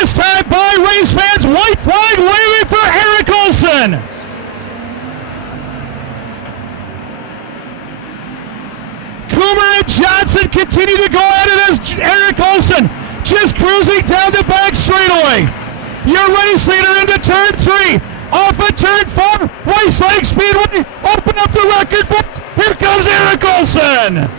last time by race fans. White flag waving for Eric Olson. Coomer and Johnson continue to go at it as Eric Olson just cruising down the back straightaway. Your race leader into turn 3. Off of turn 4. Rice Lake Speedway. Open up the record books. Here comes Eric Olson.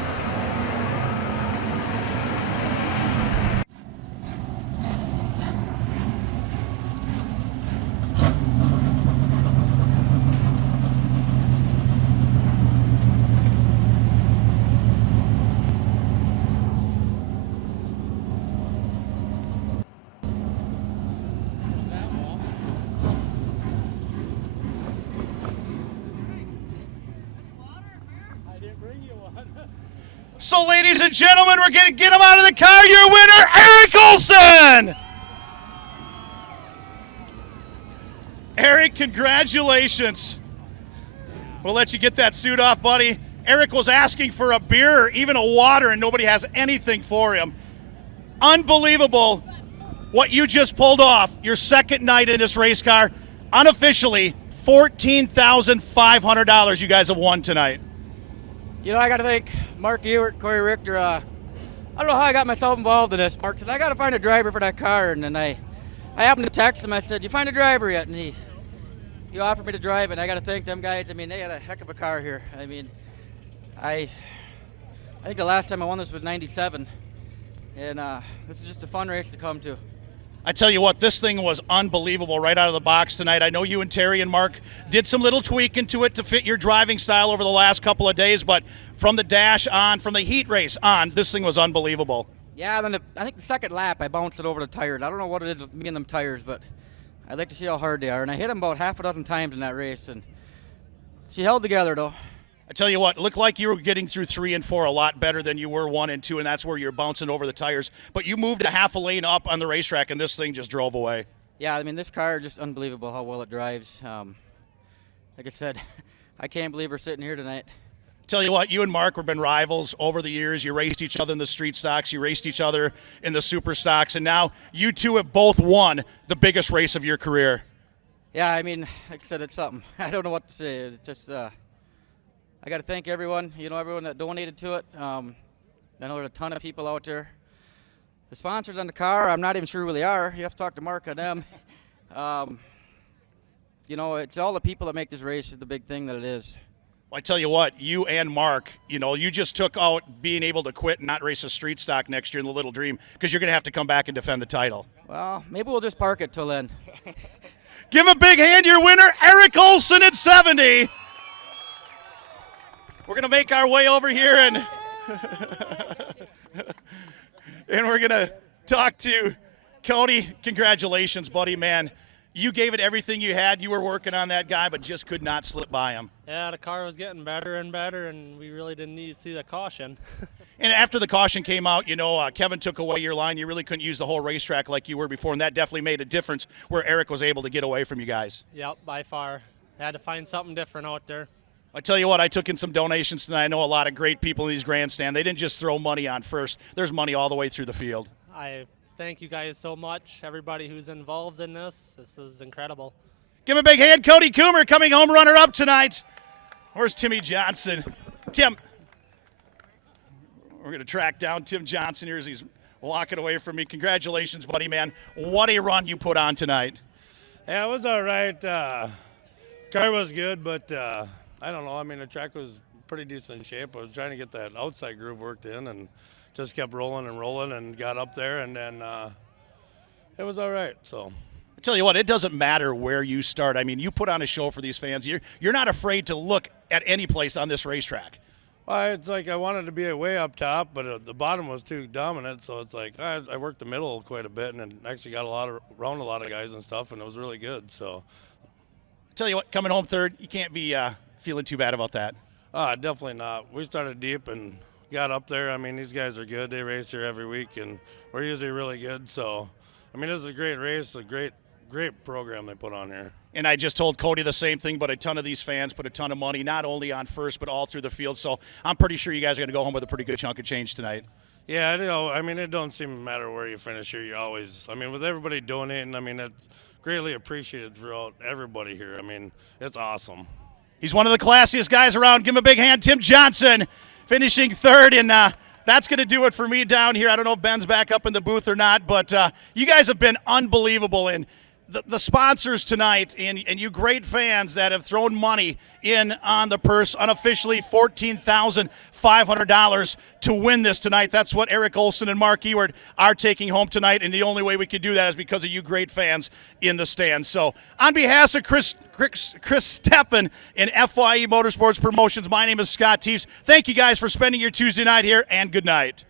So, ladies and gentlemen, we're going to get him out of the car. Your winner, Eric Olson. Eric, congratulations. We'll let you get that suit off, buddy. Eric was asking for a beer or even a water, and nobody has anything for him. Unbelievable what you just pulled off. Your second night in this race car. Unofficially, $14,500 you guys have won tonight. You know, I got to thank Mark Ewert, Corey Richter. I don't know how I got myself involved in this. Mark said, I got to find a driver for that car. And then I happened to text him. I said, you find a driver yet? And he offered me to drive it. And I got to thank them guys. I mean, they had a heck of a car here. I mean, I think the last time I won this was 97. And this is just a fun race to come to. I tell you what, this thing was unbelievable right out of the box tonight. I know you and Terry and Mark did some little tweaking to it to fit your driving style over the last couple of days, but from the dash on, from the heat race on, this thing was unbelievable. Yeah, then I think the second lap, I bounced it over the tires. I don't know what it is with me and them tires, but I'd like to see how hard they are. And I hit them about half a dozen times in that race, and she held together, though. I tell you what, it looked like you were getting through 3 and 4 a lot better than you were 1 and 2, and that's where you're bouncing over the tires. But you moved a half a lane up on the racetrack, and this thing just drove away. Yeah, I mean, this car is just unbelievable how well it drives. Like I said, I can't believe we're sitting here tonight. Tell you what, you and Mark have been rivals over the years. You raced each other in the street stocks. You raced each other in the super stocks, and now you two have both won the biggest race of your career. Yeah, I mean, like I said, it's something. I don't know what to say. It's just I got to thank everyone, everyone that donated to it. I know there's a ton of people out there. The sponsors on the car, I'm not even sure who they are. You have to talk to Mark on them. It's all the people that make this race is the big thing that it is. Well, I tell you what, you and Mark, you just took out being able to quit and not race a street stock next year in the Little Dream because you're going to have to come back and defend the title. Well, maybe we'll just park it till then. Give a big hand to your winner, Eric Olson at 70. We're going to make our way over here and we're going to talk to Cody. Congratulations, buddy, man. You gave it everything you had. You were working on that guy, but just could not slip by him. Yeah, the car was getting better and better, and we really didn't need to see the caution. And after the caution came out, Kevin took away your line. You really couldn't use the whole racetrack like you were before, and that definitely made a difference where Eric was able to get away from you guys. Yep, by far. Had to find something different out there. I tell you what, I took in some donations tonight. I know a lot of great people in these grandstands. They didn't just throw money on first. There's money all the way through the field. I thank you guys so much, everybody who's involved in this. This is incredible. Give him a big hand. Cody Coomer coming home runner-up tonight. Where's Timmy Johnson? Tim. We're going to track down Tim Johnson here as he's walking away from me. Congratulations, buddy, man. What a run you put on tonight. Yeah, it was all right. Car was good, but I don't know. I mean, the track was pretty decent shape. I was trying to get that outside groove worked in and just kept rolling and got up there, and then it was all right. So I tell you what, it doesn't matter where you start. I mean, you put on a show for these fans. You're not afraid to look at any place on this racetrack. Well, it's like I wanted to be way up top, but the bottom was too dominant, so it's like I worked the middle quite a bit and actually got around a lot of guys and stuff, and it was really good. So I tell you what, coming home third, you can't be feeling too bad about that. Definitely not. We started deep and got up there. I mean, these guys are good. They race here every week, and we're usually really good. So, I mean, this is a great race, a great program they put on here. And I just told Cody the same thing, but a ton of these fans put a ton of money, not only on first, but all through the field. So I'm pretty sure you guys are going to go home with a pretty good chunk of change tonight. Yeah, I mean, it don't seem to matter where you finish here. You always, I mean, with everybody donating, I mean, it's greatly appreciated throughout everybody here. I mean, it's awesome. He's one of the classiest guys around. Give him a big hand. Tim Johnson finishing third, and that's going to do it for me down here. I don't know if Ben's back up in the booth or not, but you guys have been unbelievable. And the sponsors tonight and you great fans that have thrown money in on the purse, unofficially $14,500 to win this tonight. That's what Eric Olson and Mark Ewert are taking home tonight, and the only way we could do that is because of you great fans in the stands. So on behalf of Chris Steppen and FYE Motorsports Promotions, my name is Scott Teefs. Thank you guys for spending your Tuesday night here, and good night.